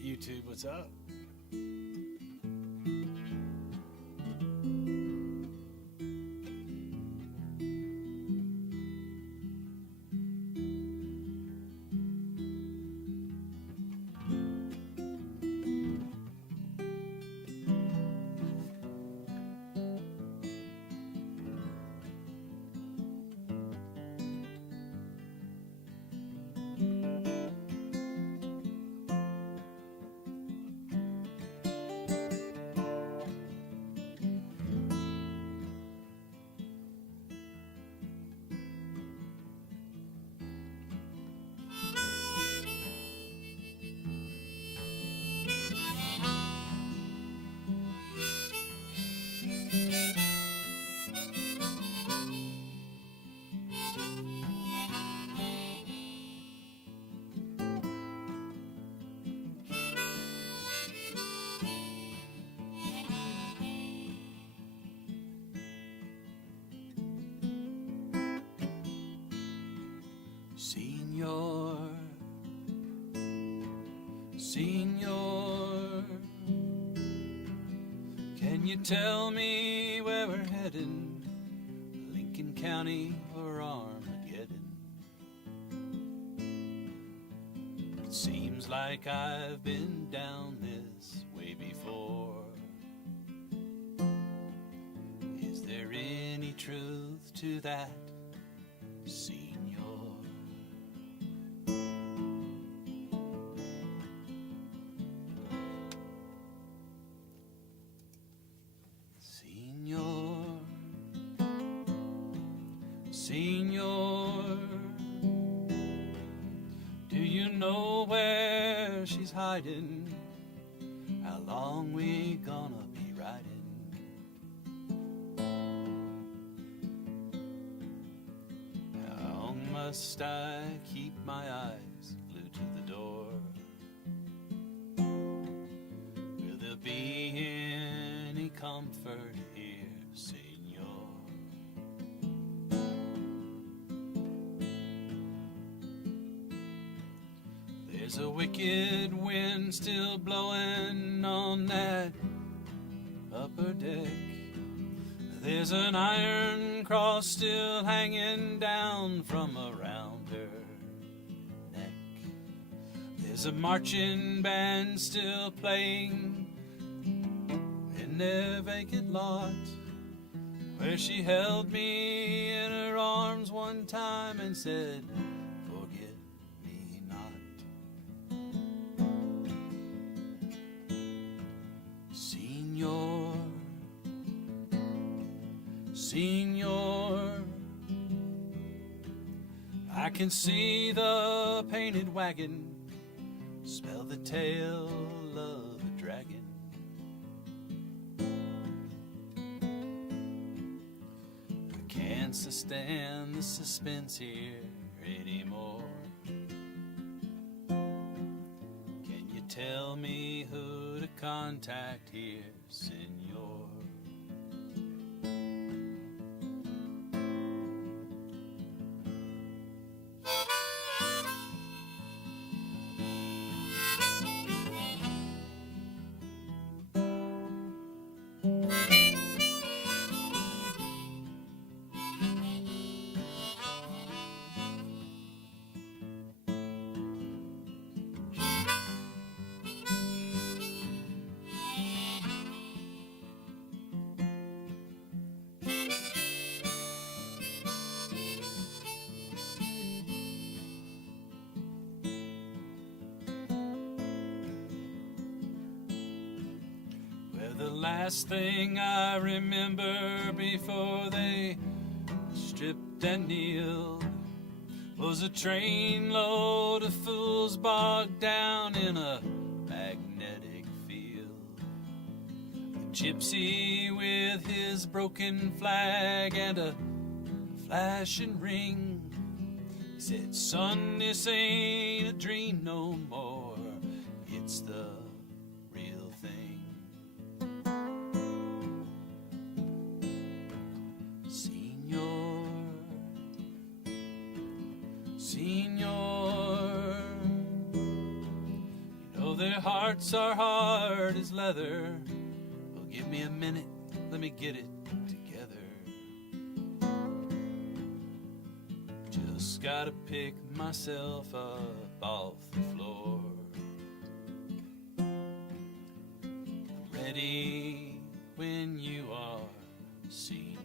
Alright, YouTube, what's up? Senor, can you tell me where we're heading? Lincoln County or Armageddon? It seems like I've been down this way before. Is there any truth to that, Senor? Senor, do you know where she's hiding? How long we gonna be riding? How long must I keep my eyes glued to the door? Will there be any comfort here, Senor? There's a wicked wind still blowing on that upper deck. There's an iron cross still hanging down from around her neck. There's a marching band still playing in their vacant lot, where she held me in her arms one time and said, "Forget me not." Senor, Senor, I can see the painted wagon, smell the tail of a dragon. I can't sustain the suspense here anymore. Can you tell me who to contact here, Senor? The last thing I remember before they stripped and kneeled was a trainload of fools bogged down in a magnetic field. A gypsy with his broken flag and a flashing ring. He said, "Son, this ain't a dream no more. It's the real thing." Senor, you know they're hearts are hard as leather. Well, give me a minute, let me get it together. Just gotta pick myself up off the floor. Ready when you are, senor.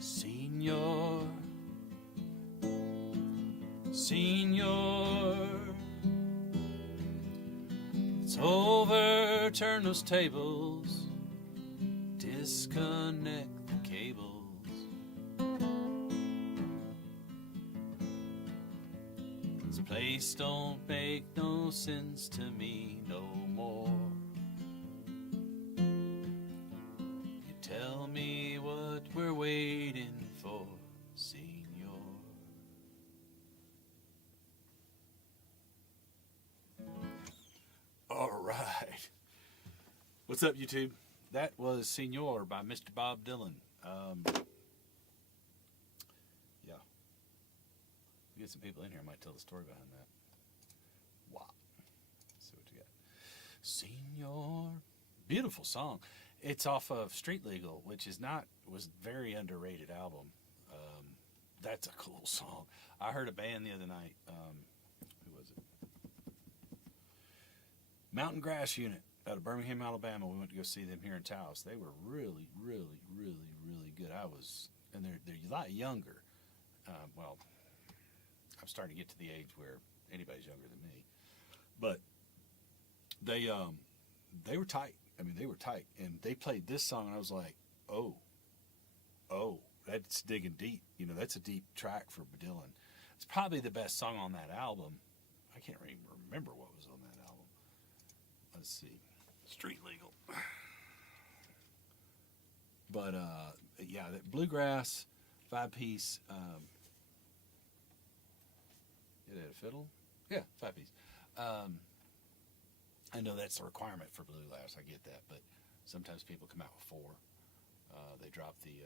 Senor, senor, let's overturn those tables, disconnect the cables. This place don't make no sense to me no more. You tell me what we're waiting for, senor. All right. What's up, YouTube? That was Senor by Mr. Bob Dylan. Yeah. We get some people in here. I might tell the story behind that. Wow. Let's see what you got. Senor. Beautiful song. It's off of Street Legal, which was very underrated album. That's a cool song. I heard a band the other night. Who was it? Mountain Grass Unit out of Birmingham, Alabama. We went to go see them here in Taos. They were really, really, really, really good. And they're a lot younger. Well, I'm starting to get to the age where anybody's younger than me. But they were tight. I mean, they were tight. And they played this song, and I was like, oh, that's digging deep. You know, that's a deep track for Dylan. It's probably the best song on that album. I can't even remember what was on that album. Let's see. Street Legal. But, yeah, that bluegrass, 5-piece. It had a fiddle? Yeah, 5-piece. I know that's a requirement for bluegrass. I get that, but sometimes people come out with 4. They drop the.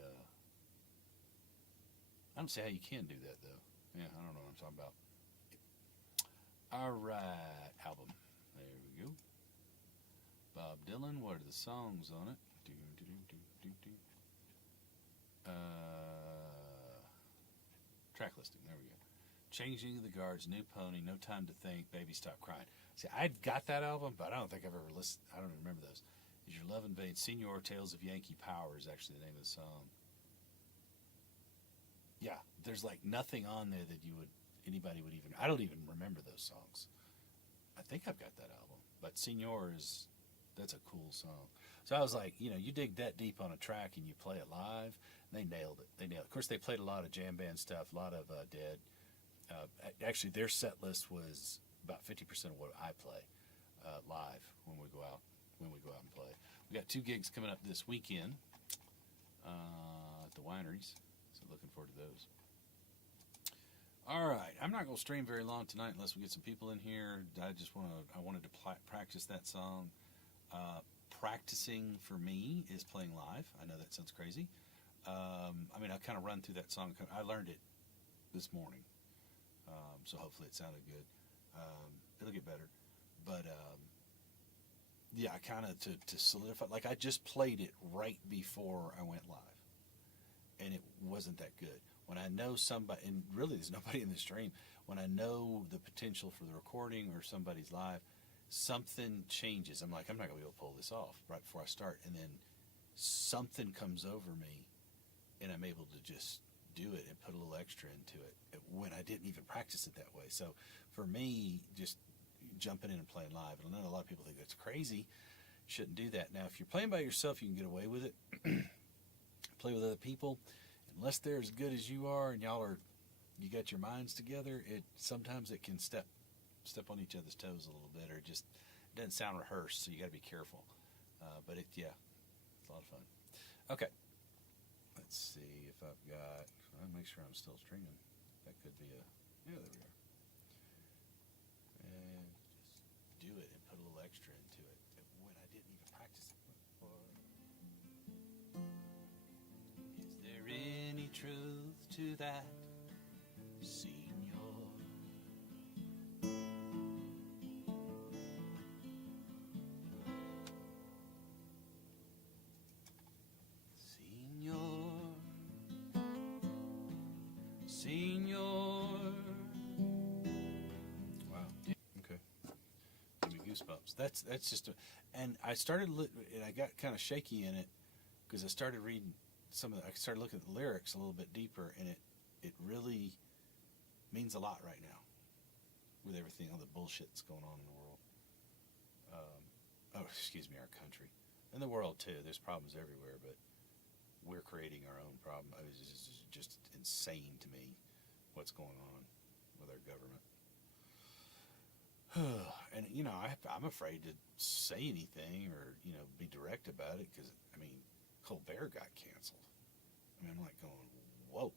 I don't see how you can do that though. Yeah, I don't know what I'm talking about. All right, album. There we go. Bob Dylan. What are the songs on it? Track listing. There we go. Changing the Guards, New Pony, No Time to Think, Baby Stop Crying. See, I've got that album, but I don't think I've ever listened. I don't even remember those. Is Your Love Invade? Senor, Tales of Yankee Power is actually the name of the song. Yeah, there's like nothing on there that anybody would even. I don't even remember those songs. I think I've got that album, but Senor that's a cool song. So I was like, you dig that deep on a track and you play it live. And they nailed it. Of course, they played a lot of jam band stuff, a lot of Dead. Actually, their set list was about 50% of what I play live when we go out and play. We got 2 gigs coming up this weekend at the wineries, so looking forward to those. All right, I'm not going to stream very long tonight unless we get some people in here. I wanted to practice that song. Practicing for me is playing live. I know that sounds crazy. I kind of run through that song. I learned it this morning, so hopefully it sounded good. It'll get better, but yeah, I kind of to solidify. Like I just played it right before I went live, and it wasn't that good. When I know somebody, and really there's nobody in the stream, when I know the potential for the recording or somebody's live, something changes. I'm like, I'm not going to be able to pull this off right before I start. And then something comes over me, and I'm able to just do it and put a little extra into it when I didn't even practice it that way. So for me, just jumping in and playing live, and I know a lot of people think that's crazy. Shouldn't do that. Now, if you're playing by yourself, you can get away with it. Play with other people, unless they're as good as you are and you got your minds together. Sometimes it can step on each other's toes a little bit, or just it doesn't sound rehearsed. So you got to be careful. But it's a lot of fun. Okay, let's see if I've got. I'll make sure I'm still streaming. That could be there we are. And just do it and put a little extra into it when I didn't even practice it before. Is there any truth to that, Senor? Senor. Wow. Okay. Give me goosebumps. That's just and I started and I got kind of shaky in it because I started reading I started looking at the lyrics a little bit deeper, and it really means a lot right now with everything, all the bullshit that's going on in the world. Excuse me, our country and the world too. There's problems everywhere, but we're creating our own problem. It's just insane to me what's going on with our government. And, I'm afraid to say anything or, be direct about it because, Colbert got canceled. I'm like going, whoa.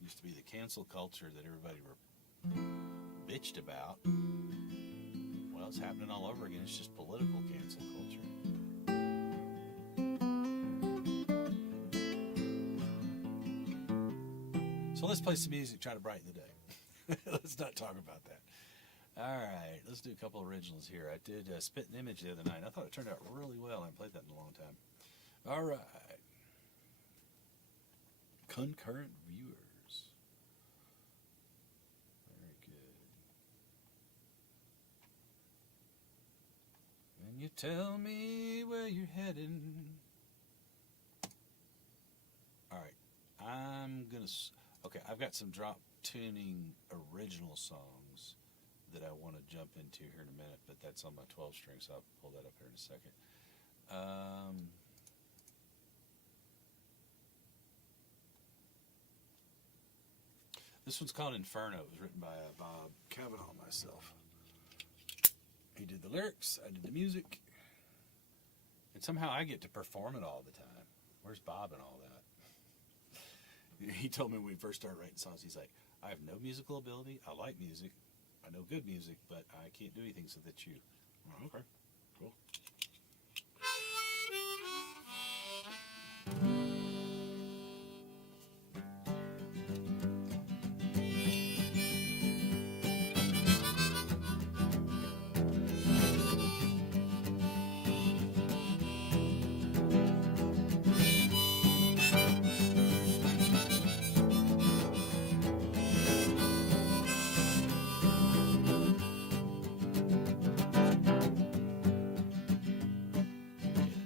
Used to be the cancel culture that everybody bitched about. Well, it's happening all over again. It's just political cancel culture. So let's play some music, try to brighten the day. Let's not talk about that. All right, let's do a couple originals here. I did Spit and Image the other night. I thought it turned out really well. I haven't played that in a long time. All right. Concurrent viewers. Very good. And you tell me where you're heading. All right, okay, I've got some drop tuning original songs that I want to jump into here in a minute, but that's on my 12 string, so I'll pull that up here in a second. This one's called Inferno. It was written by Bob Cavanaugh and myself. He did the lyrics, I did the music, and somehow I get to perform it all the time. Where's Bob and all that? He told me when we first started writing songs, he's like, I have no musical ability. I like music. I know good music, but I can't do anything so that you. Oh, okay, cool.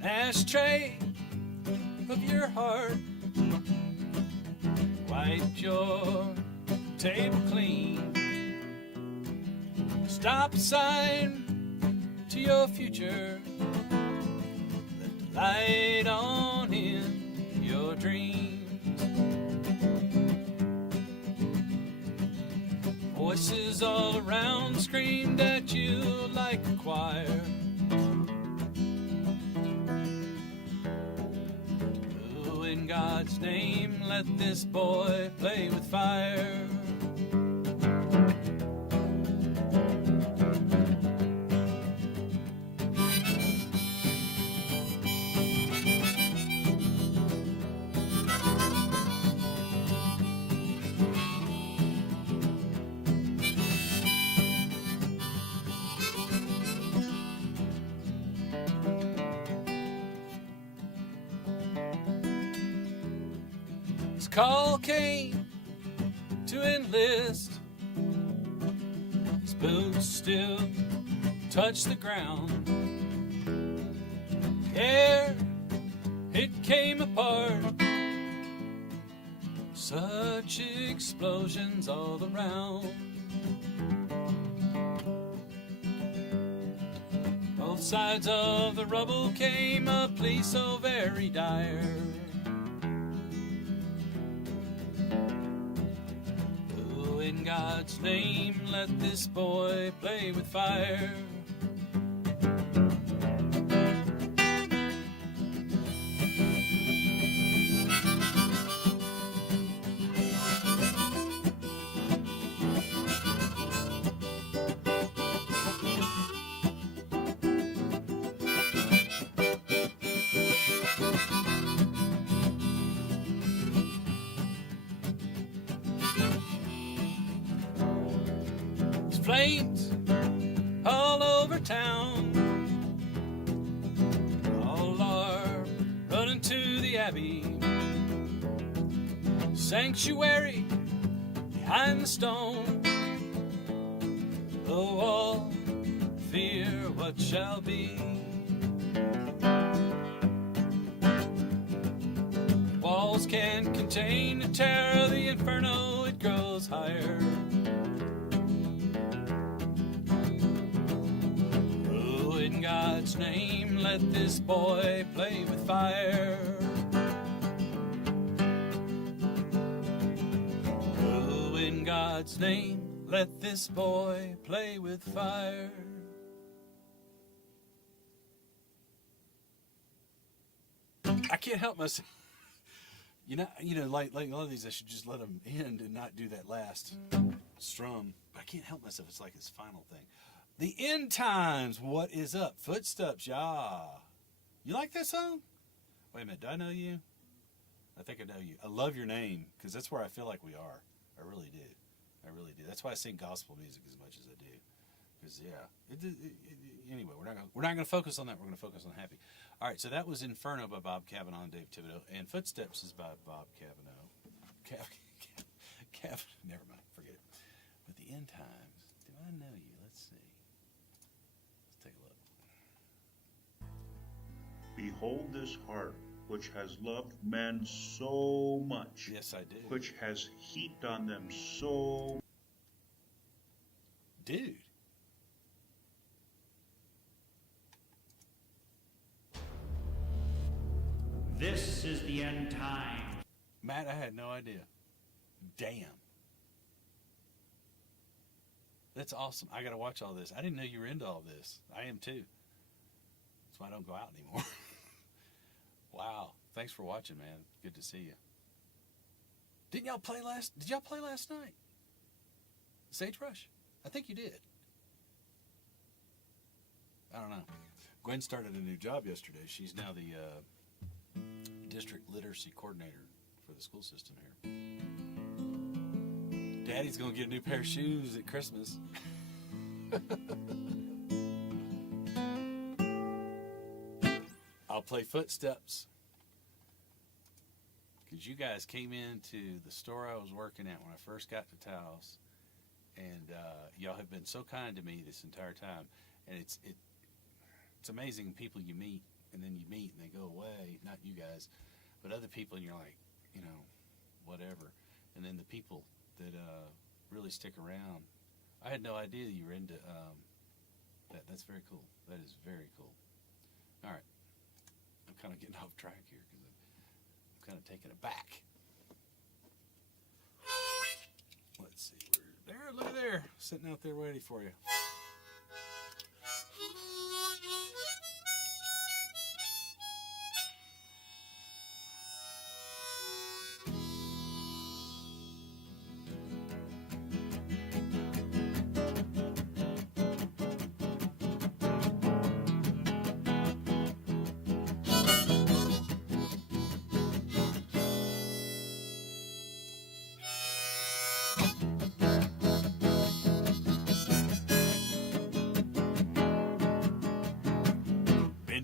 Ashtray of your heart, wipe your table clean, stop sign to your future, let the light on in your dreams. Voices all around screamed at you like a choir. In God's name, let this boy play with fire. Call came to enlist. His boots still touch the ground. Air, it came apart. Such explosions all around. Both sides of the rubble came a plea so very dire. Oh, in God's name, let this boy play with fire. Flames all over town, all are running to the abbey, sanctuary behind the stone. Oh, all fear what shall be. Walls can't contain the terror of the inferno, it grows higher. In God's name, let this boy play with fire. Oh, in God's name, let this boy play with fire. I can't help myself. You know, like a lot of these, I should just let them end and not do that last strum. But I can't help myself. It's like his final thing. The End Times, what is up? Footsteps, yeah. You like that song? Wait a minute, do I know you? I think I know you. I love your name, because that's where I feel like we are. I really do. I really do. That's why I sing gospel music as much as I do. Because, yeah. Anyway, we're not going to focus on that. We're going to focus on happy. All right, so that was Inferno by Bob Cavanaugh and Dave Thibadeau. And Footsteps is by Bob Cavanaugh. Never mind, forget it. But The End Times, do I know you? Let's see. Take a look. Behold this heart, which has loved men so much. Yes, I do. Which has heaped on them so. Dude. This is the end time. Matt, I had no idea. Damn. That's awesome. I got to watch all this. I didn't know you were into all this. I am too. That's why I don't go out anymore. Wow. Thanks for watching, man. Good to see you. Did y'all play last night? Sagebrush? I think you did. I don't know. Gwen started a new job yesterday. She's now the district literacy coordinator for the school system here. Daddy's going to get a new pair of shoes at Christmas. I'll play Footsteps. Because you guys came into the store I was working at when I first got to Taos. And y'all have been so kind to me this entire time. And it's amazing people you meet. And then you meet and they go away. Not you guys, but other people. And you're like, whatever. And then the people that really stick around. I had no idea you were into that. That's very cool. That is very cool. All right. I'm kind of getting off track here because I'm kind of taking it back. Let's see. We're there. Look at there. Sitting out there waiting for you.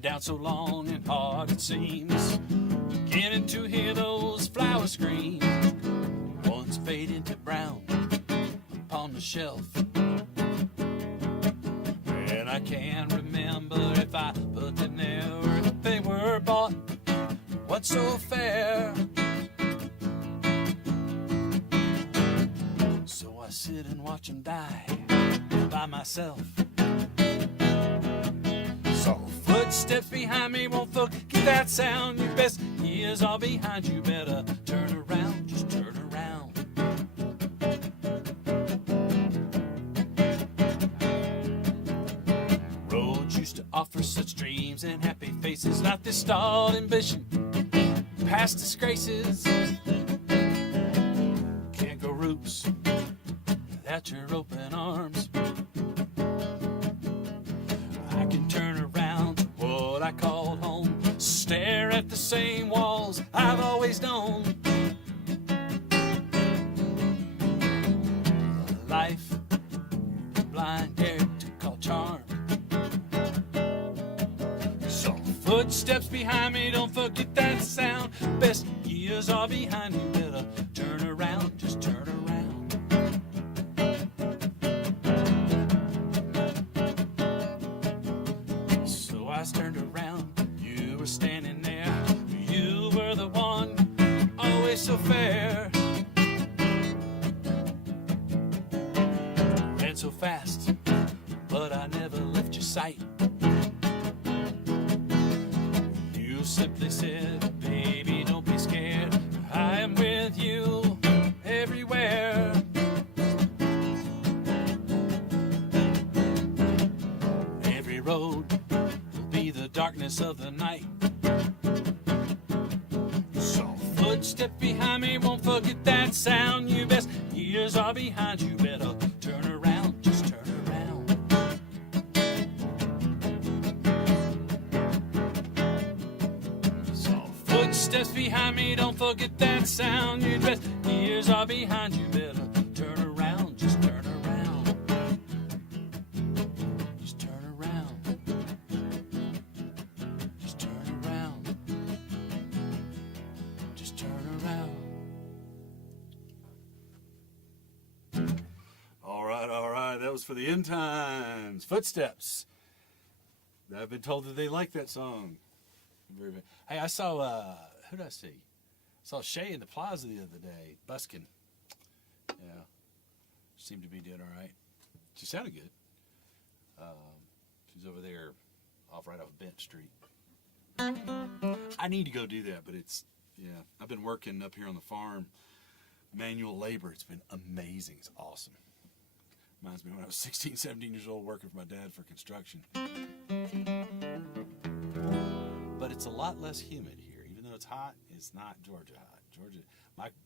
Down so long and hard it seems, beginning to hear those flowers scream. Once fade into brown upon the shelf, and I can't remember if I put them there or if they were bought. What's so fair? So I sit and watch them die by myself. So Footsteps behind me, won't forget that sound. Your best years are behind you, better turn around, just turn around. Roads used to offer such dreams and happy faces, not this stalled ambition, past disgraces. Can't go roots without your open arms. I can turn around to what I call home, stare at the same walls I've always known. Life, blind dare to call charm. So footsteps behind me, don't forget that sound. Best years are behind you, better turn around, just turn around. So I turned around, you were standing there. You were the one, always so fair. Ran so fast, but I never left your sight. You simply said, baby, don't be scared. I am with you everywhere. Every road will be the darkness of the night. So footsteps behind me, won't forget that sound. Your best years are behind you, better turn around, just turn around. So footsteps behind me, don't forget that sound. Your best years are behind you, better turn around, just turn around. Just turn around. Just turn around. Just turn around. All right. That was for the end times. Footsteps. I've been told that they like that song. Hey, I saw, who did I see? I saw Shay in the plaza the other day, busking. Yeah. Seemed to be doing all right. She sounded good. She's over there right off Bent Street. I need to go do that, but I've been working up here on the farm, manual labor. It's been amazing. It's awesome. Reminds me when I was 16, 17 years old working for my dad for construction. But it's a lot less humid here. Even though it's hot, it's not Georgia hot. Georgia,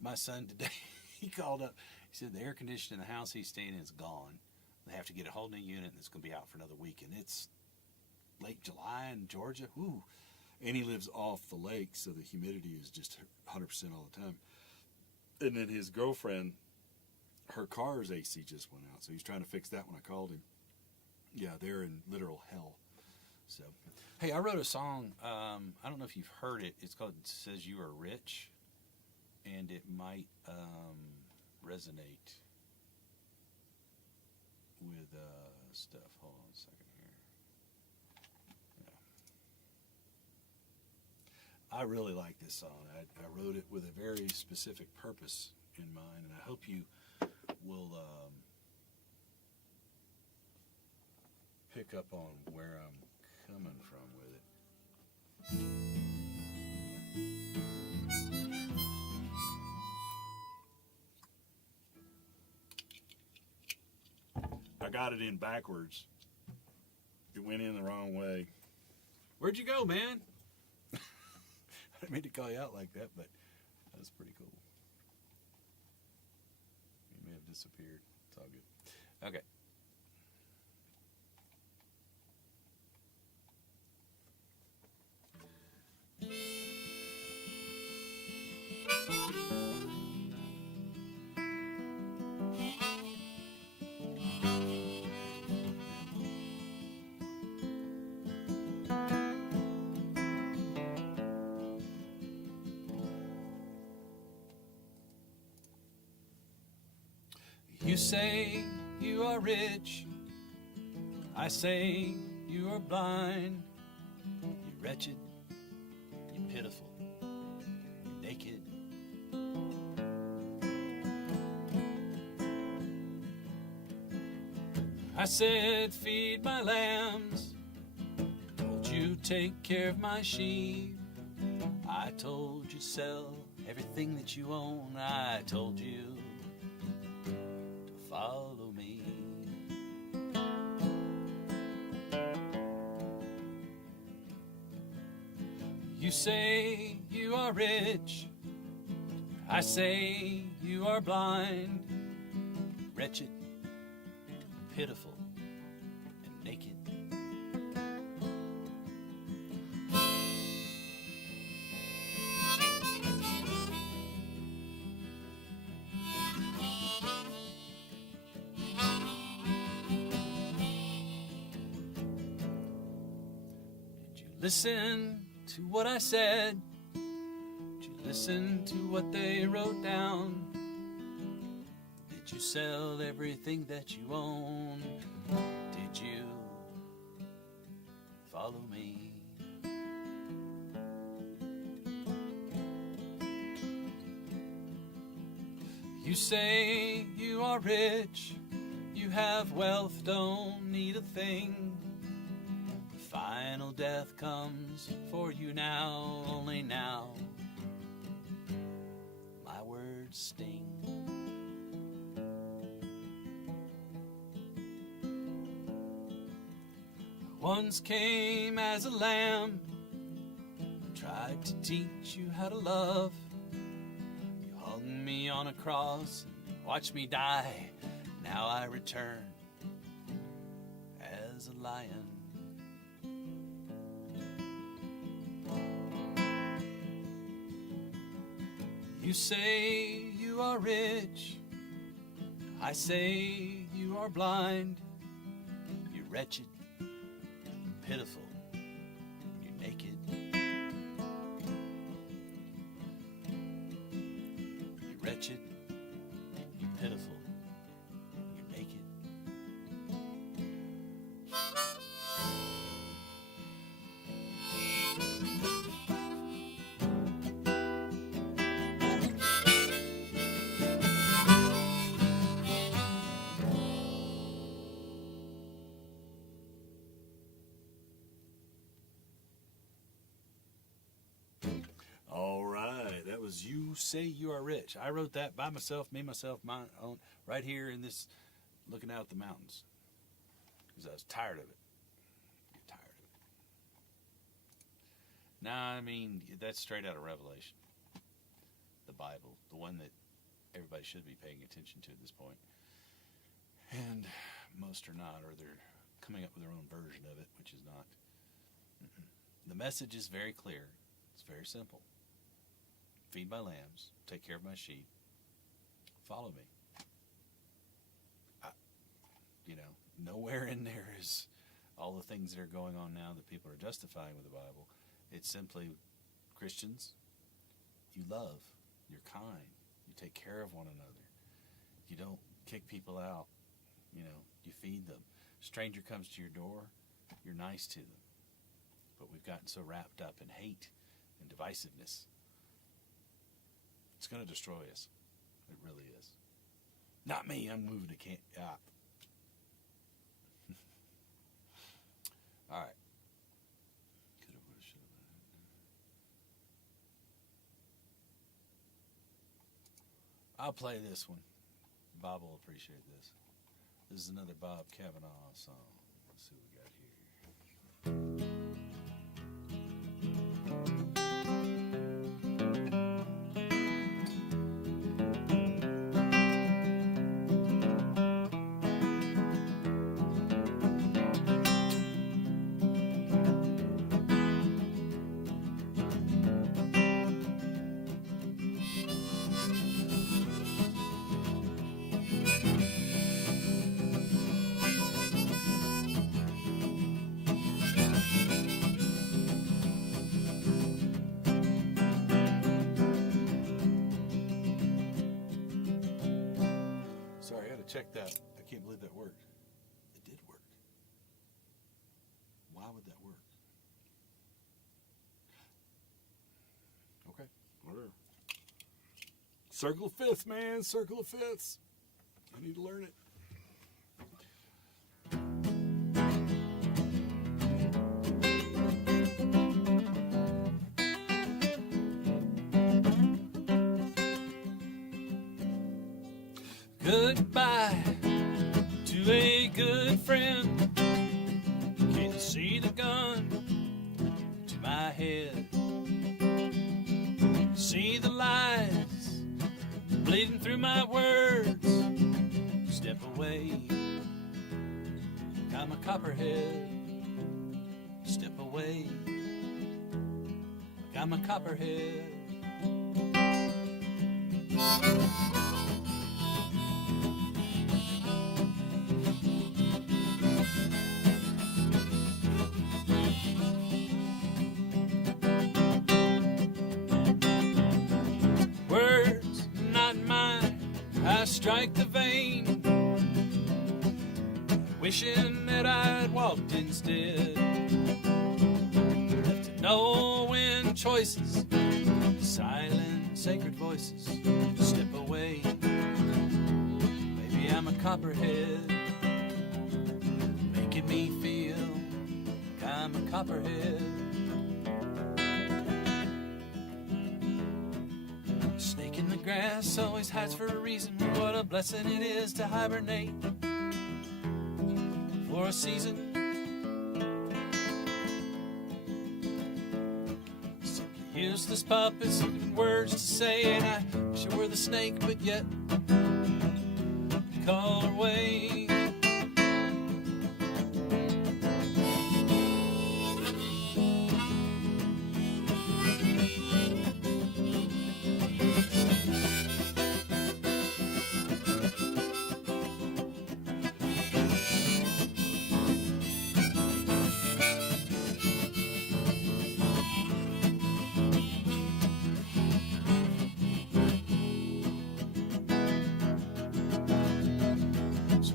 my son today, he called up. He said the air conditioning in the house he's staying in is gone. They have to get a whole new unit, and it's going to be out for another week. And it's late July in Georgia. Woo. And he lives off the lake, so the humidity is just 100% all the time. And then his girlfriend, her car's AC just went out, so he's trying to fix that when I called him. Yeah, they're in literal hell. So, hey, I wrote a song. I don't know if you've heard it. It's called "It Says You Are Rich," and it might resonate with stuff. Hold on a second here. Yeah. I really like this song. I wrote it with a very specific purpose in mind, and I hope you will pick up on where I'm coming from with it. I got it in backwards. It went in the wrong way. Where'd you go, man? I didn't mean to call you out like that, but that was pretty cool. You may have disappeared. It's all good. Okay. You say you are rich, I say you are blind. You're wretched, you're pitiful, you're naked. I said feed my lambs, told you take care of my sheep. I told you sell everything that you own. I told you to follow me. You say you are rich, I say you are blind, wretched, pitiful, and naked. Did you listen to what I said? Did you listen to what they wrote down? Did you sell everything that you own? Did you follow me? You say you are rich, you have wealth, don't need a thing. Final death comes for you now, only now. My words sting. Once came as a lamb, tried to teach you how to love. You hung me on a cross and watched me die. Now I return as a lion. You say you are rich, I say you are blind. You're wretched, pitiful, you're naked. You're wretched, you're pitiful, you're naked. All right, that was You Say You Are Rich. I wrote that by myself, my own, right here in this, looking out at the mountains, because I was tired of it. Get tired of it. Nah, I mean, that's straight out of Revelation, the Bible, the one that everybody should be paying attention to at this point. And most are not, or they're coming up with their own version of it, which is not. The message is very clear. It's very simple. Feed my lambs, take care of my sheep, follow me. Nowhere in there is all the things that are going on now that people are justifying with the Bible. It's simply, Christians, you love, you're kind, you take care of one another. You don't kick people out, you feed them. Stranger comes to your door, you're nice to them. But we've gotten so wrapped up in hate and divisiveness. It's going to destroy us. It really is. Not me. I'm moving to camp. All right. Could have, would have, should have. I'll play this one. Bob will appreciate this. This is another Bob Kavanaugh song. Let's see what we got here. Check that. I can't believe that worked. It did work. Why would that work? Okay. Whatever. Circle of fifths, man. Circle of fifths. I need to learn it. Goodbye to a good friend. Can you see the gun to my head? See the lies bleeding through my words. Step away, I'm a copperhead. Step away, I'm a copperhead. Words not mine, I strike the vein, wishing that I'd walked instead. Left to knowing choices, silent, sacred voices. Step away, maybe I'm a copperhead, making me feel like I'm a copperhead. Snake in the grass always hides for a reason. What a blessing it is to hibernate for a season. Simply useless puppets, even words to say. And I wish I were the snake, but yet call away.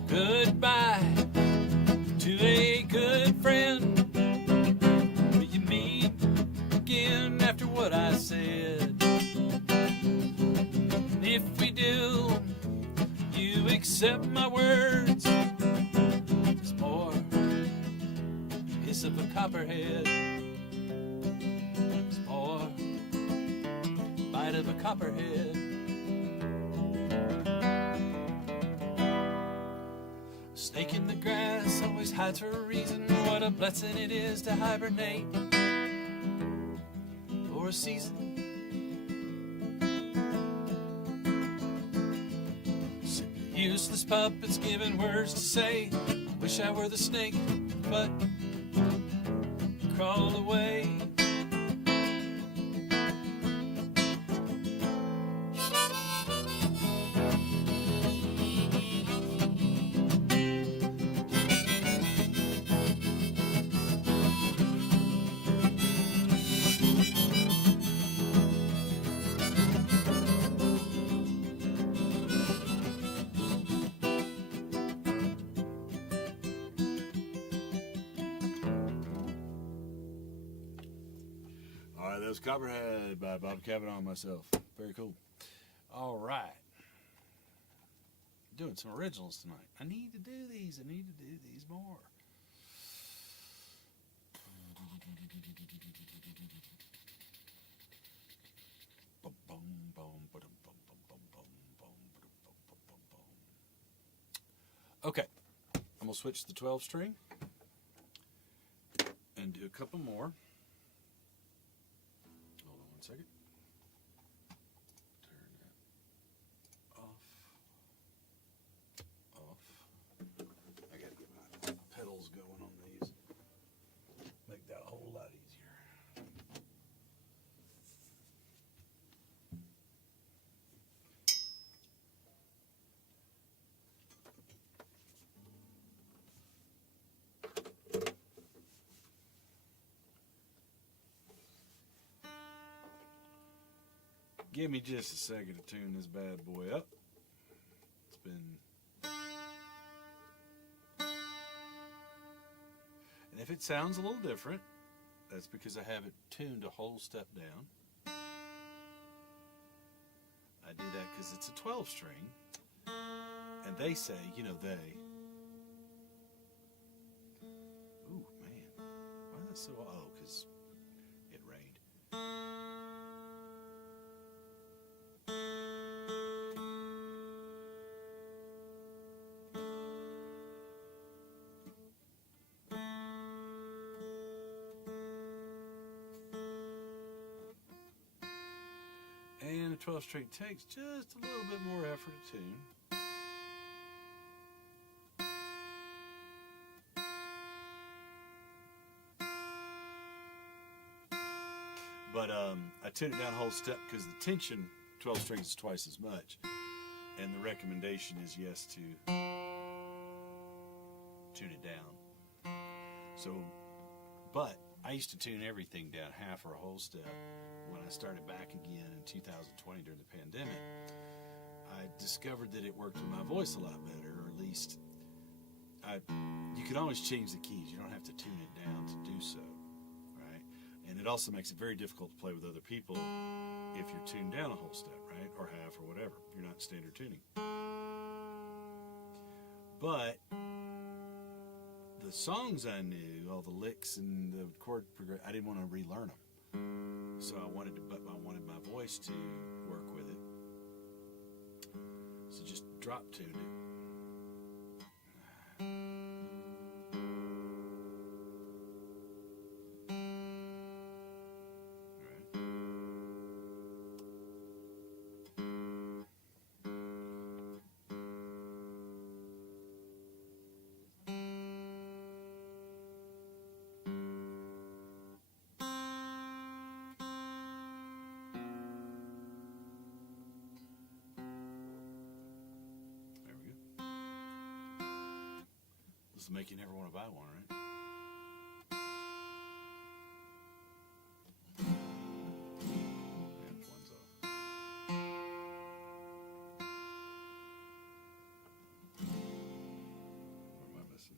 Goodbye to a good friend. Will you meet again after what I said? And if we do, you accept my words. It's more hiss of a copperhead. It's more bite of a copperhead. Snake in the grass always hides for a reason. What a blessing it is to hibernate for a season. Simply useless puppets giving words to say. Wish I were the snake, but crawl away. That was Copperhead by Bob Cavanaugh and myself. Very cool. All right. Doing some originals tonight. I need to do these. I need to do these more. Okay. I'm going to switch to the 12 string and do a couple more. Second. Turn that off. I gotta get my pedals going on these. Make that a whole lot easier. Give me just a second to tune this bad boy up. It's been... And if it sounds a little different, that's because I have it tuned a whole step down. I do that because it's a 12 string. And they say, you know, they... Ooh, man. Why is that so... Oh, because it rained. And the 12 string takes just a little bit more effort to tune. But I tune it down a whole step because the tension 12 strings is twice as much. And the recommendation is yes to tune it down. So, but I used to tune everything down half or a whole step. When I started back again in 2020 during the pandemic, I discovered that it worked with my voice a lot better, or at least you can always change the keys. You don't have to tune it down to do so, right? And it also makes it very difficult to play with other people if you're tuned down a whole step, right? Or half or whatever. You're not standard tuning. But the songs I knew, all the licks and the chord progression, I didn't want to relearn them. So I wanted my voice to work with it. So just drop tuned it. This will make you never want to buy one, right? And one's off. What am I missing?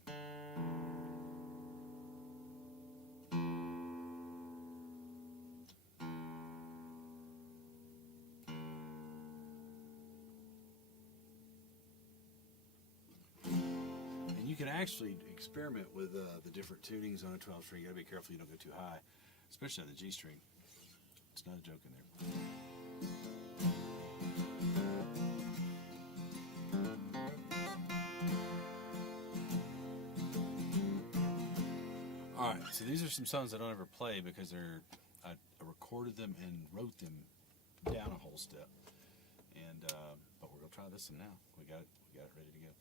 You can actually experiment with the different tunings on a 12 string. You gotta be careful you don't go too high, especially on the G string. It's not a joke in there. All right, so these are some songs I don't ever play because I recorded them and wrote them down a whole step. And but we're gonna try this one now. We got it ready to go.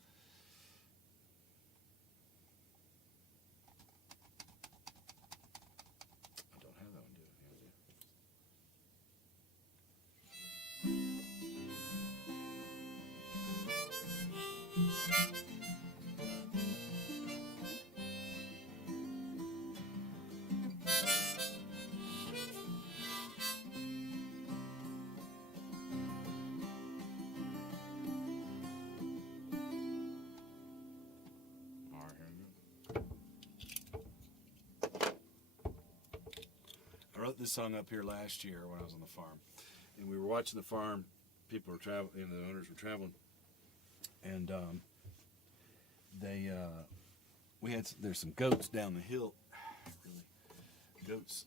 I wrote this song up here last year when I was on the farm, and we were watching the farm. People were traveling, and the owners were traveling, and there's some goats down the hill. Really, goats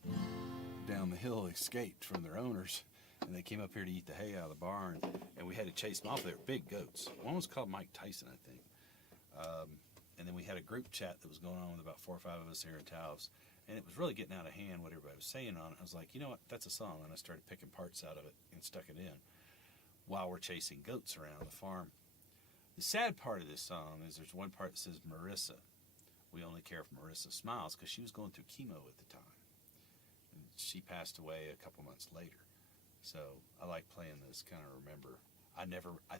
down the hill escaped from their owners, and they came up here to eat the hay out of the barn, and we had to chase them off. They were big goats. One was called Mike Tyson, I think. And then we had a group chat that was going on with about 4 or 5 of us here in Taos. And it was really getting out of hand what everybody was saying on it. I was like, you know what, that's a song. And I started picking parts out of it and stuck it in while we're chasing goats around the farm. The sad part of this song is there's one part that says Marissa. We only care if Marissa smiles, because she was going through chemo at the time. And she passed away a couple months later. So I like playing this, kind of remember. I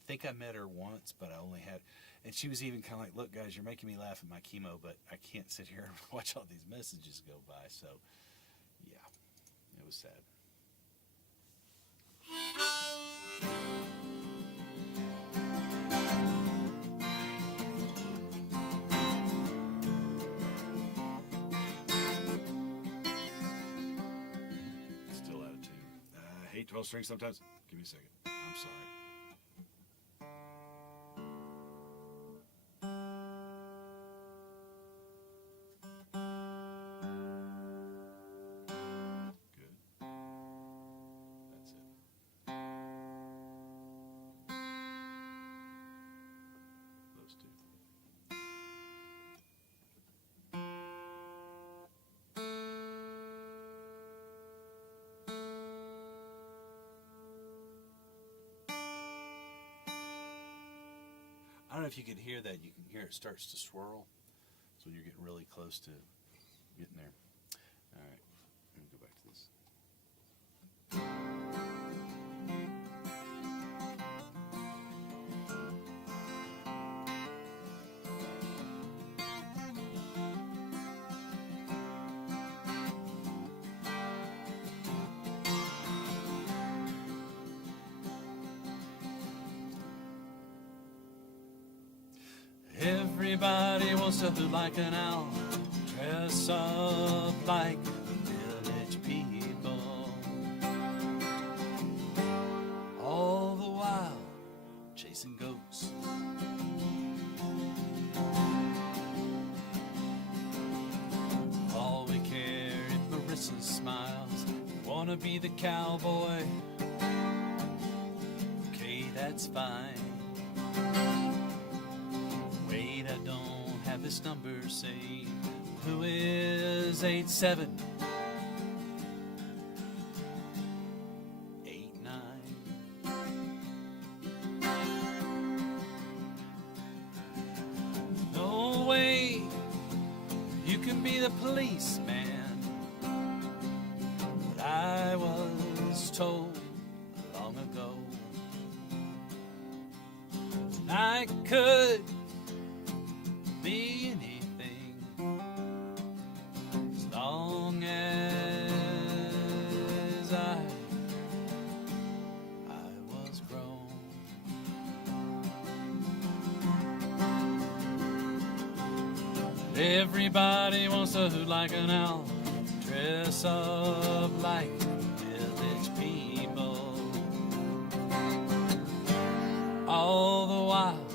think I met her once, but I only had, and she was even kind of like, look guys, you're making me laugh at my chemo, but I can't sit here and watch all these messages go by. So yeah, it was sad. Still out of tune. I hate 12 strings sometimes. Give me a second. I'm sorry. know if you can hear that. You can hear it starts to swirl. So you're getting really close to getting there. All right, let me go back to this. Everybody wants to look like an owl, dress up like the village people. All the while chasing goats. All we care if Marissa smiles. We wanna be the cowboy. Okay, that's fine. Wait, I don't have this number saved. Who is 8789? No way you can be the policeman, but I was told long ago I could be anything as long as I was grown. Everybody wants to hoot like an owl, dress up like village people. All the while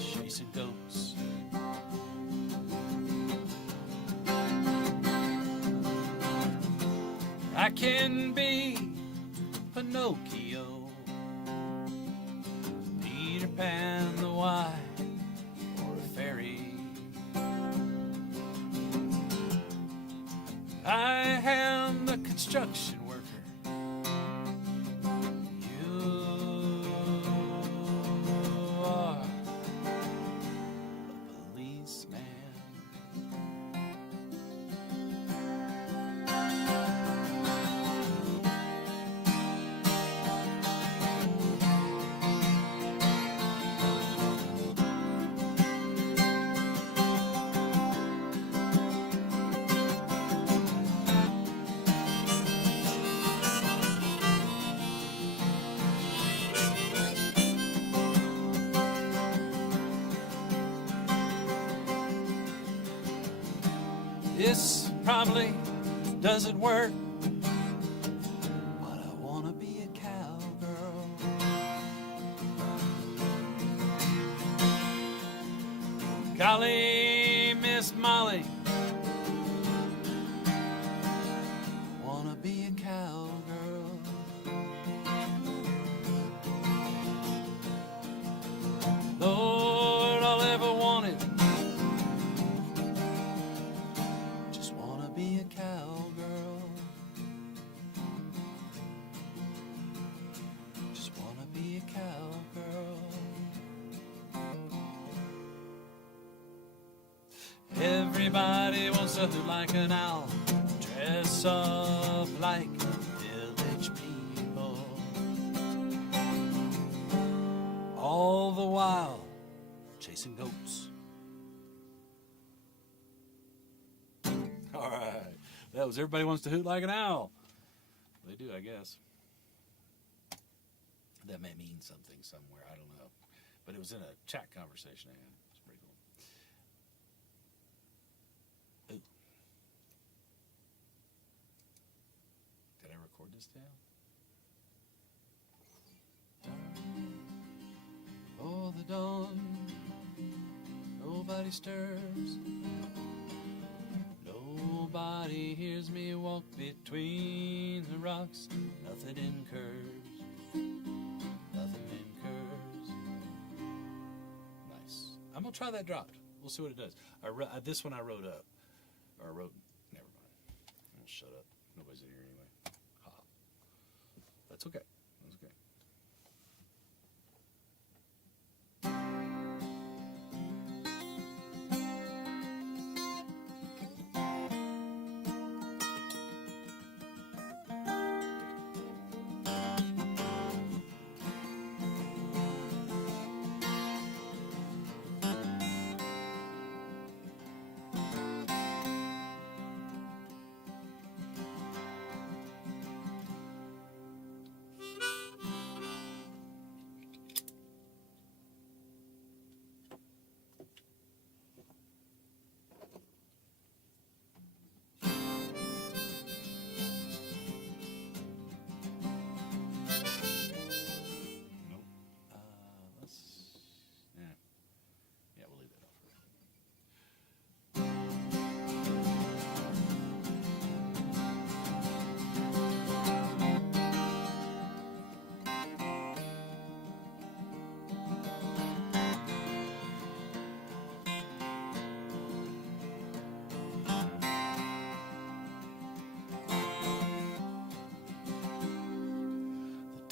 chasing goats. I can be Pinocchio, Peter Pan the White, or a fairy. I am the construction worker. You are a policeman. This probably doesn't work, but I wanna be a cowgirl. Golly, Miss Molly, wanna be a cowgirl. Lord, all I ever wanted, just wanna be a cowgirl. Just wanna be a cowgirl. Everybody wants to look like an owl, dress up like village people. All the while chasing goats. All right, that was Everybody Wants to Hoot Like an Owl. They do, I guess. That may mean something somewhere, I don't know. But it was in a chat conversation I had. It's pretty cool. Ooh. Did I record this down? Oh, the dawn, nobody stirs. Nobody hears me walk between the rocks. Nothing incurs. Nothing incurs. Nice. I'm gonna try that dropped. We'll see what it does. This one I wrote up. Or I wrote. Never mind. I'll shut up. Nobody's in here anyway. Ha. That's okay. That's okay.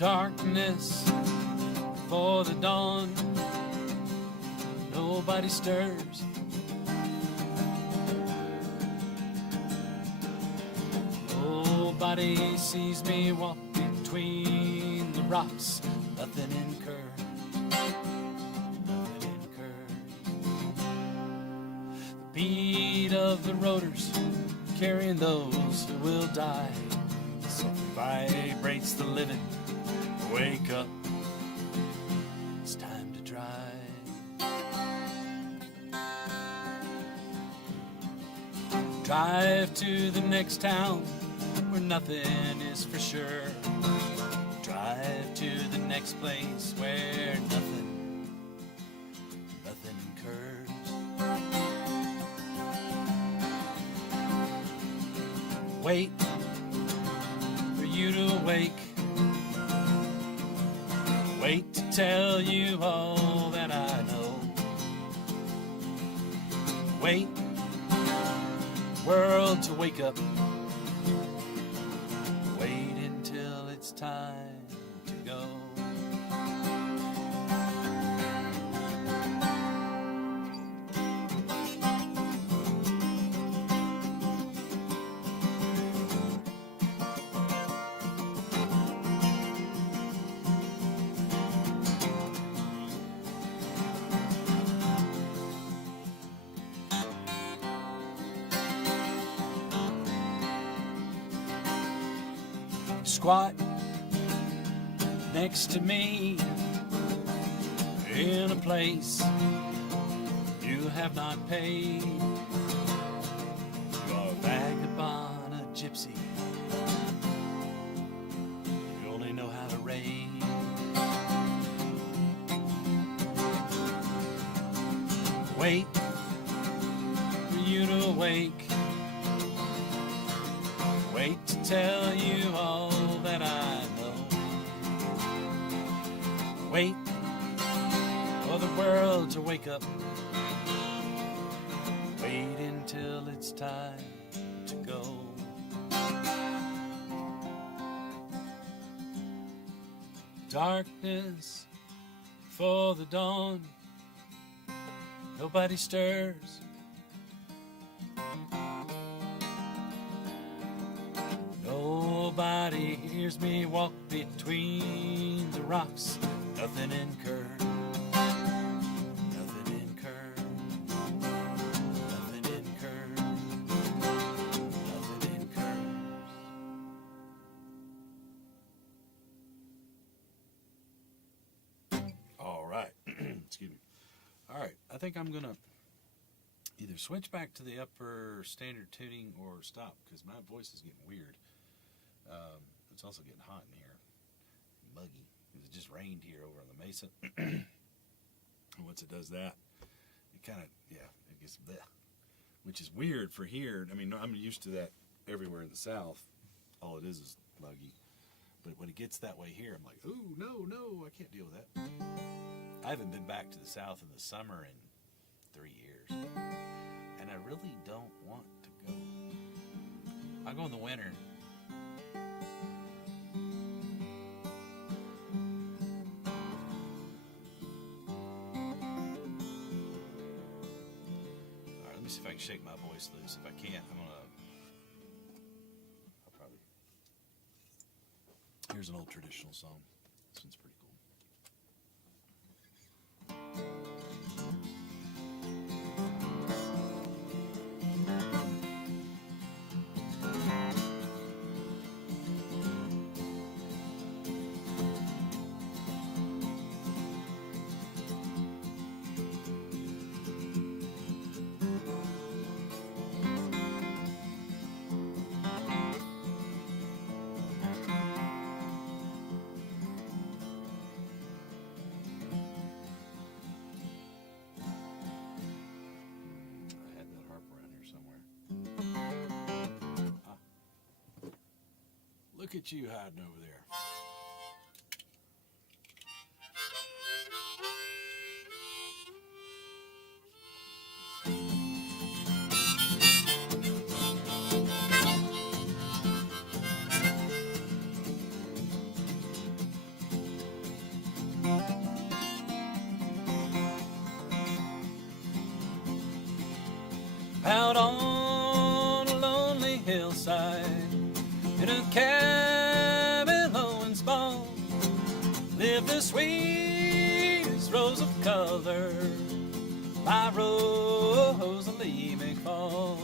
Darkness before the dawn. Nobody stirs. Nobody sees me walk between the rocks. Nothing incurred. Nothing incurred. The beat of the rotors carrying those who will die. Softly vibrates the living. Wake up. It's time to drive. Drive to the next town where nothing is for sure. Drive to the next place where nothing occurs. Wait for you to awake. Wait to tell you all that I know. Wait, world to wake up. Wait until it's time to go. Squat next to me in a place you have not paid. You are a vagabond, a gypsy. You only know how to raid. Wait for you to awake. Wait to tell you all that I know. Wait for the world to wake up. Wait until it's time to go. Darkness for the dawn. Nobody stirs. Nobody hears me walk between the rocks. Nothing incurred. Nothing incurred. Nothing incurred. Nothing incurred. All right. Excuse me. All right. I think I'm going to either switch back to the upper standard tuning or stop because my voice is getting weird. It's also getting hot in here, muggy. It just rained here over on the Mesa. And once it does that, it kind of, it gets bleh, which is weird for here. I mean, I'm used to that everywhere in the South. All it is muggy. But when it gets that way here, I'm like, ooh, no, I can't deal with that. I haven't been back to the South in the summer in 3 years. And I really don't want to go. I'll go in the winter. See if I can shake my voice loose. If I can't, I'll probably. Here's an old traditional song. This one's pretty cool. Look at you hiding over there. Out on a lonely hillside, in a cabin low and small, lived the sweetest rose of color, my Rosalie McFall.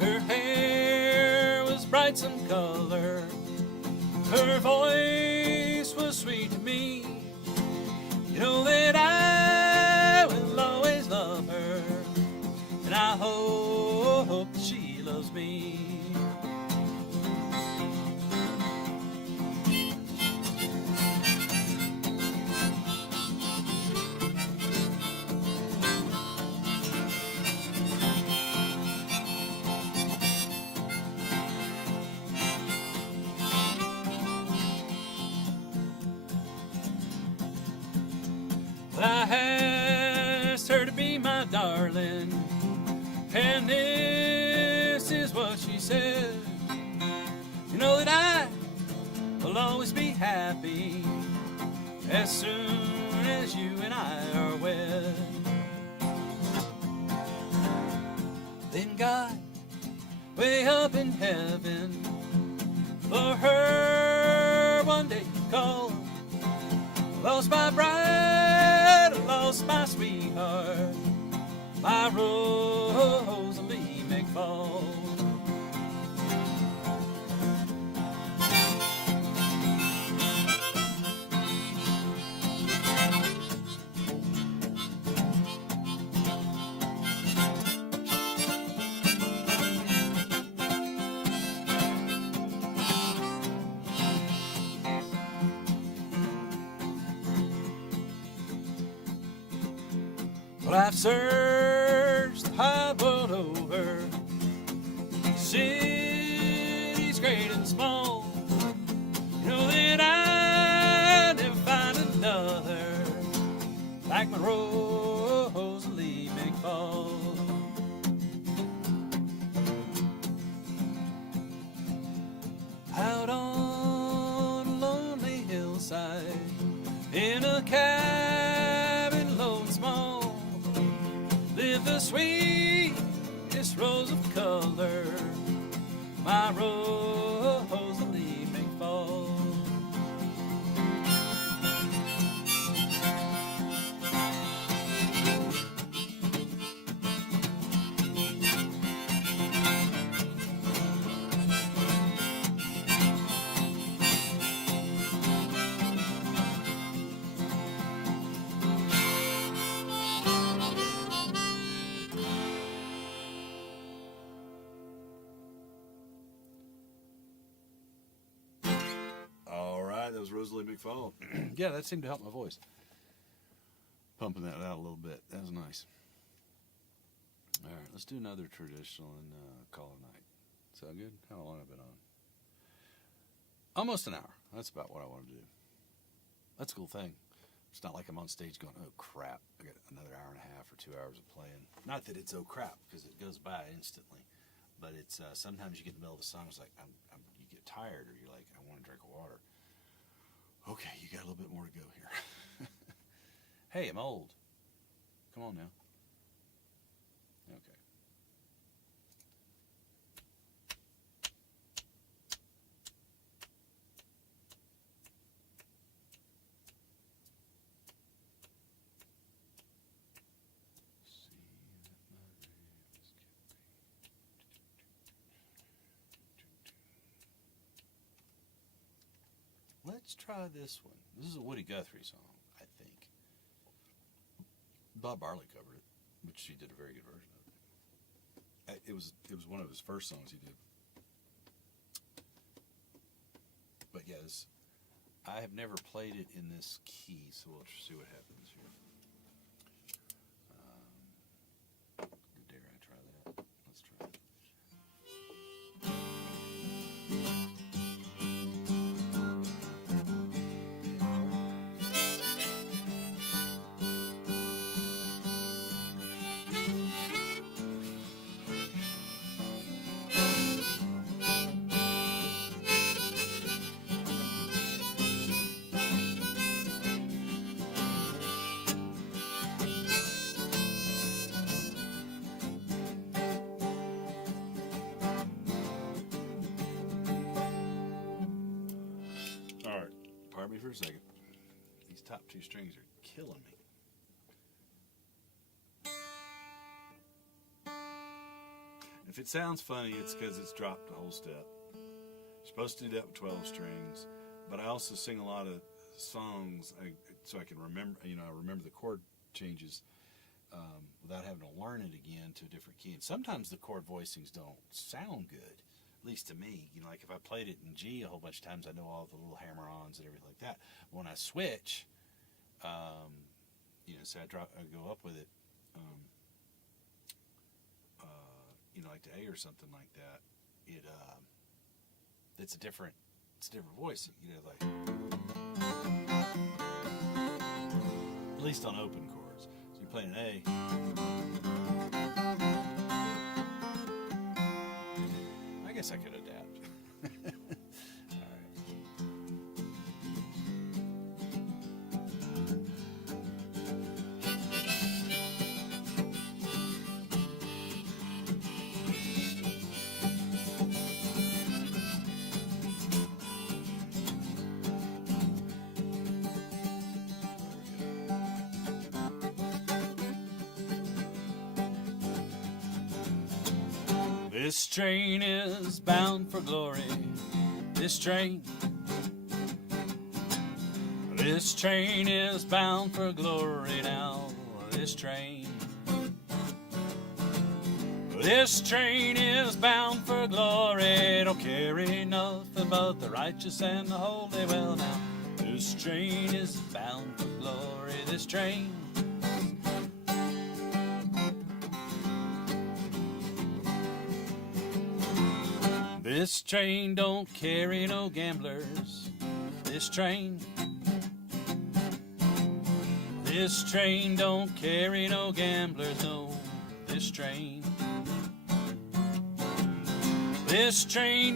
Her hair was bright some color, her voice was sweet to me. You know that I will always love her, and I hope that she loves me. I asked her to be my darling, and this is what she said. You know that I will always be happy as soon as you and I are wed. Then God, way up in heaven, for her one day called. Lost my bride, lost my sweetheart, my Rosalie McFall. Well, I've searched the high world over, cities great and small. You know that I never find another like my Rosalie McFall. Out on a lonely hillside, in a cabin low and small, lived the sweetest rose of color, my Rosalie McFall. That was Rosalie McFall. Yeah, that seemed to help my voice. Pumping that out a little bit. That was nice. All right, let's do another traditional and call it a night. Sound good? How long have I been on? Almost an hour. That's about what I want to do. That's a cool thing. It's not like I'm on stage going, oh crap, I got another hour and a half or 2 hours of playing. Not that it's oh crap, because it goes by instantly. But it's sometimes you get in the middle of a song, it's like you get tired, or you're like, I want to drink water. Okay, you got a little bit more to go here. Hey, I'm old. Come on now. Okay. Let's try this one. This is a Woody Guthrie song, I think. Bob Marley covered it, but she did a very good version of it. It was one of his first songs he did. But yes, I have never played it in this key, so we'll see what happens here. Dare I try that? Let's try it. me for a second. These top two strings are killing me. If it sounds funny, it's because it's dropped a whole step. You're supposed to do that with 12 strings, but I also sing a lot of songs so I can remember, I remember the chord changes without having to learn it again to a different key. And sometimes the chord voicings don't sound good, at least to me. Like if I played it in G a whole bunch of times, I know all the little hammer-ons and everything like that. When I switch, say I go up with it, like to A or something like that, it's a different voice, like, at least on open chords. So you're playing an A. I guess I could adapt. All right. This train is bound for glory. This train is bound for glory now. This train is bound for glory. Don't carry nothing but the righteous and the holy. Well now, this train is bound for glory. This train. This train don't carry no gamblers. This train don't carry no gamblers, no. This train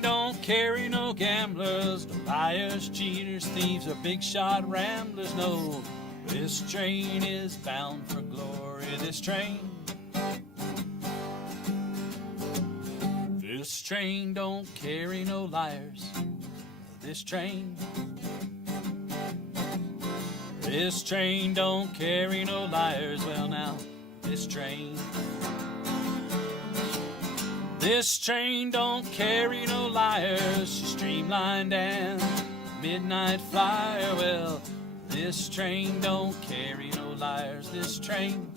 don't carry no gamblers, no liars, cheaters, thieves, or big shot ramblers, no. This train is bound for glory. This train don't carry no liars. This train don't carry no liars. Well now, this train don't carry no liars. She's streamlined and midnight flyer. Well, this train don't carry no liars. This train.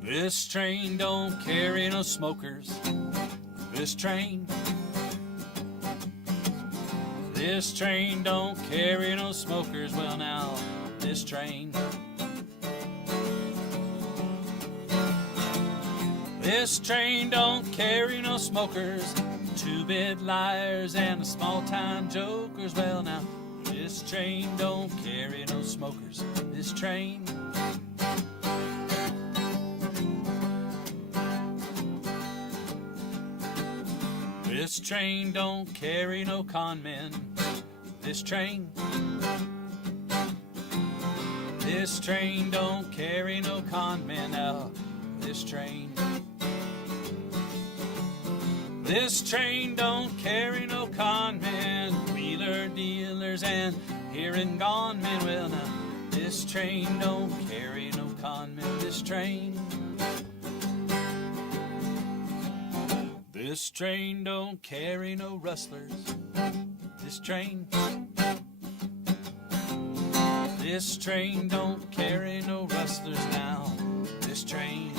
This train don't carry no smokers. This train don't carry no smokers. Well now, this train don't carry no smokers. Two-bit liars and the small-time jokers. Well now, this train don't carry no smokers. This train. This train don't carry no con men. This train don't carry no con men. Now, this train don't carry no con men. Wheeler dealers and here and gone men. Well now, this train don't carry no con men. This train don't carry no rustlers. This train don't carry no rustlers now. This train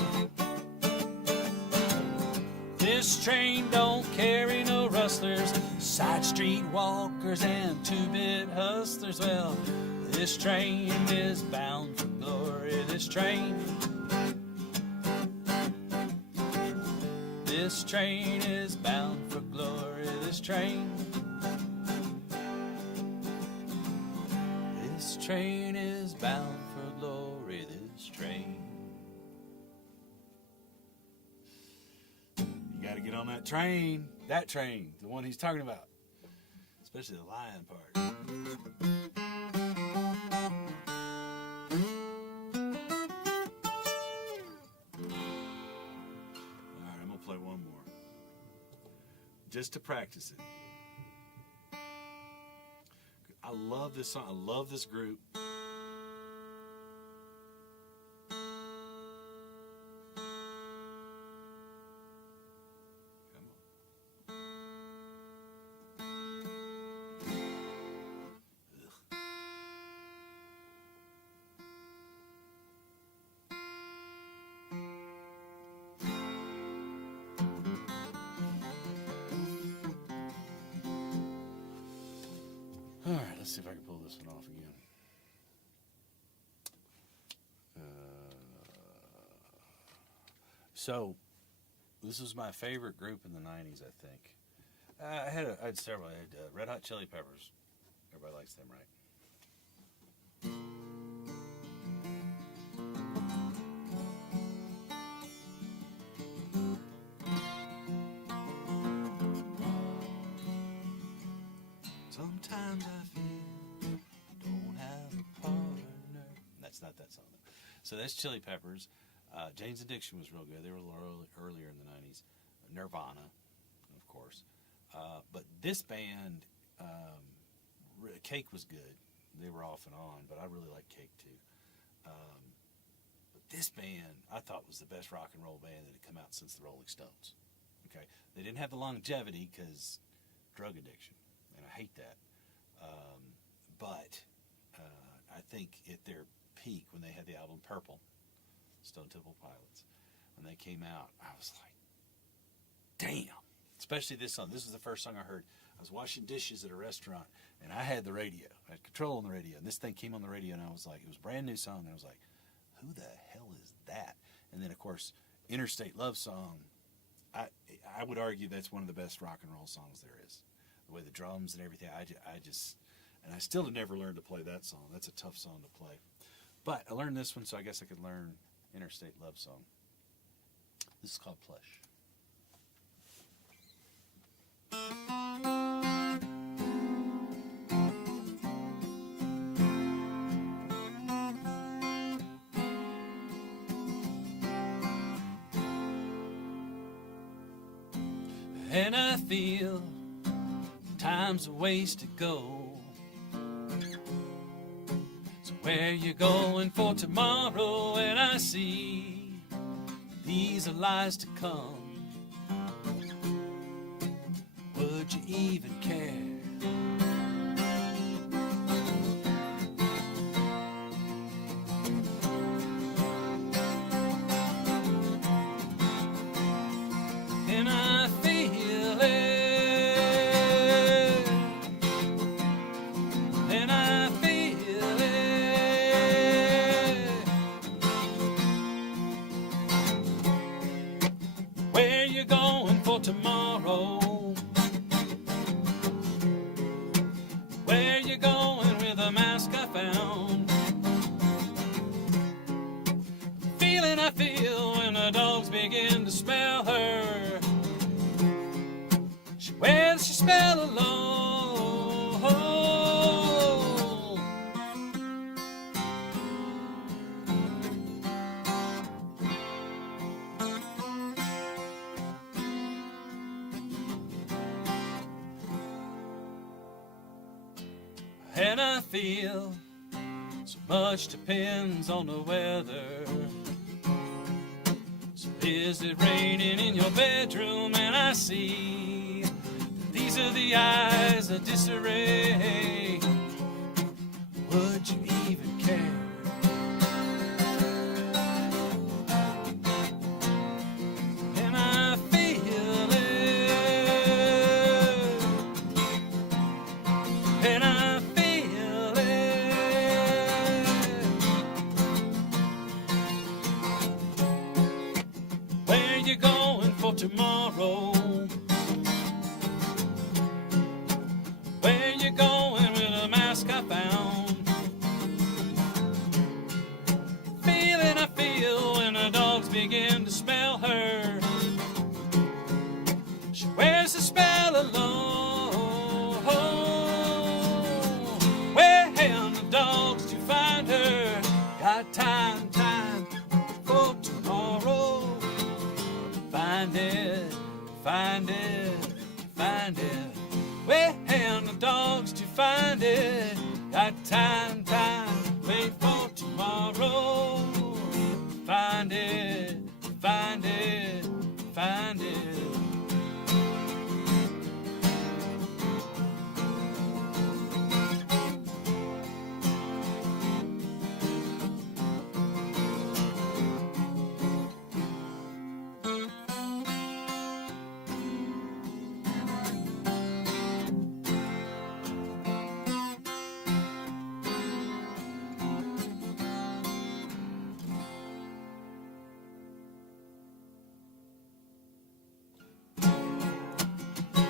don't carry no rustlers, side street walkers and two-bit hustlers. Well, this train is bound for glory. This train This train is bound for glory. This train. This train is bound for glory. This train. You got to get on that train. That train. The one he's talking about. Especially the lion part. Just to practice it. I love this song. I love this group. All right, let's see if I can pull this one off again. So, this was my favorite group in the 90s, I think. I had several. I had Red Hot Chili Peppers. Everybody likes them, right? Sometimes I feel I don't have a partner. That's not that song, though. So that's Chili Peppers. Jane's Addiction was real good. They were a little earlier in the 90s. Nirvana, of course. But this band, Cake was good. They were off and on, but I really like Cake too. But this band, I thought, was the best rock and roll band that had come out since the Rolling Stones. Okay, they didn't have the longevity because drug addiction, and I hate that. But I think at their peak, when they had the album Purple, Stone Temple Pilots, when they came out, I was like, damn. Especially this song. This was the first song I heard. I was washing dishes at a restaurant, and I had the radio. I had control on the radio, and this thing came on the radio, and I was like, it was a brand new song, and I was like, who the hell is that? And then, of course, Interstate Love Song, I would argue that's one of the best rock and roll songs there is. The way the drums and everything, and I still have never learned to play that song. That's a tough song to play. But I learned this one, so I guess I could learn Interstate Love Song. This is called Plush. And I feel time's a ways to go. So where you going for tomorrow? And I see these are lies to come. Would you even care? And I feel it, and I feel it. Where you going for tomorrow? Where you going with the mask I found? Feeling I feel when the dogs begin to smell her. Where does she smell alone? And I feel so much depends on the weather. So is it raining in your bedroom? And I see these are the eyes of disarray. Would you even care? And I feel it, and I feel it. Where you going for for tomorrow? Where you going with a mask I found? Feeling I feel when the dogs begin to smell her. She wears the spell alone. Where have the dogs to find her? Got time for tomorrow. Find it, find it, find it. Where have the dogs to find it? Got time, wait for tomorrow. Find it, find it, find it.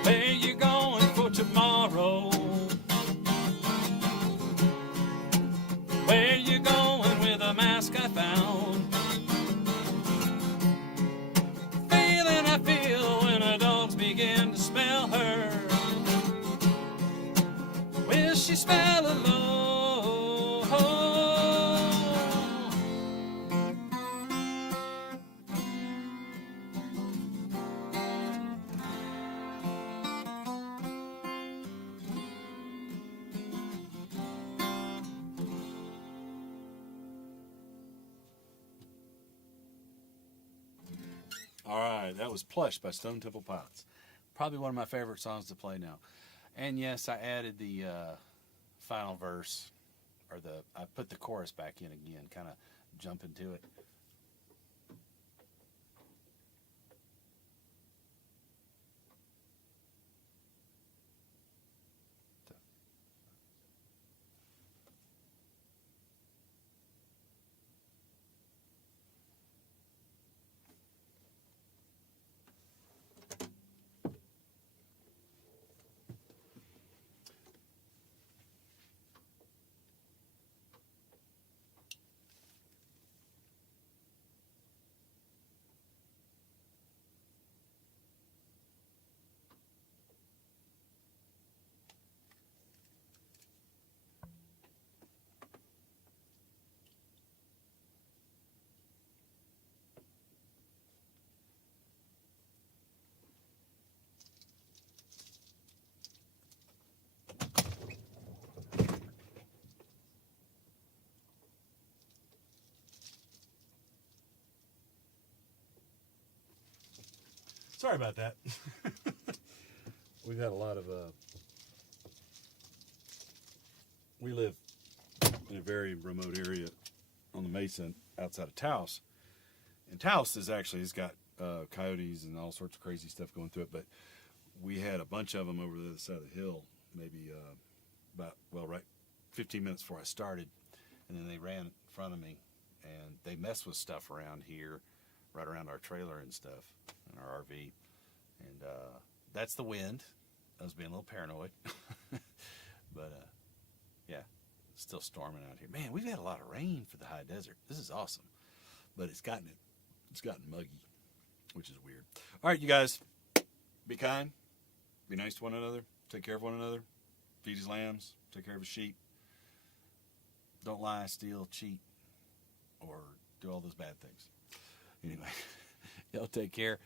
Where you going for tomorrow? Where you going with a mask I found? Feeling I feel when the dogs begin to smell her. Will she smell alone? All right, that was Plush by Stone Temple Pilots. Probably one of my favorite songs to play now. And yes, I added the final verse, or I put the chorus back in again, kind of jump into it. Sorry about that. We've had a lot of, we live in a very remote area on the Mesa outside of Taos. And Taos is actually, it's got coyotes and all sorts of crazy stuff going through it, but we had a bunch of them over the other side of the hill, maybe right 15 minutes before I started. And then they ran in front of me and they mess with stuff around here, right around our trailer and stuff, and our RV. And that's the wind. I was being a little paranoid. But yeah, it's still storming out here. Man, we've had a lot of rain for the high desert. This is awesome. But it's gotten muggy, which is weird. All right, you guys, be kind, be nice to one another, take care of one another, feed his lambs, take care of his sheep. Don't lie, steal, cheat, or do all those bad things. Anyway, y'all take care.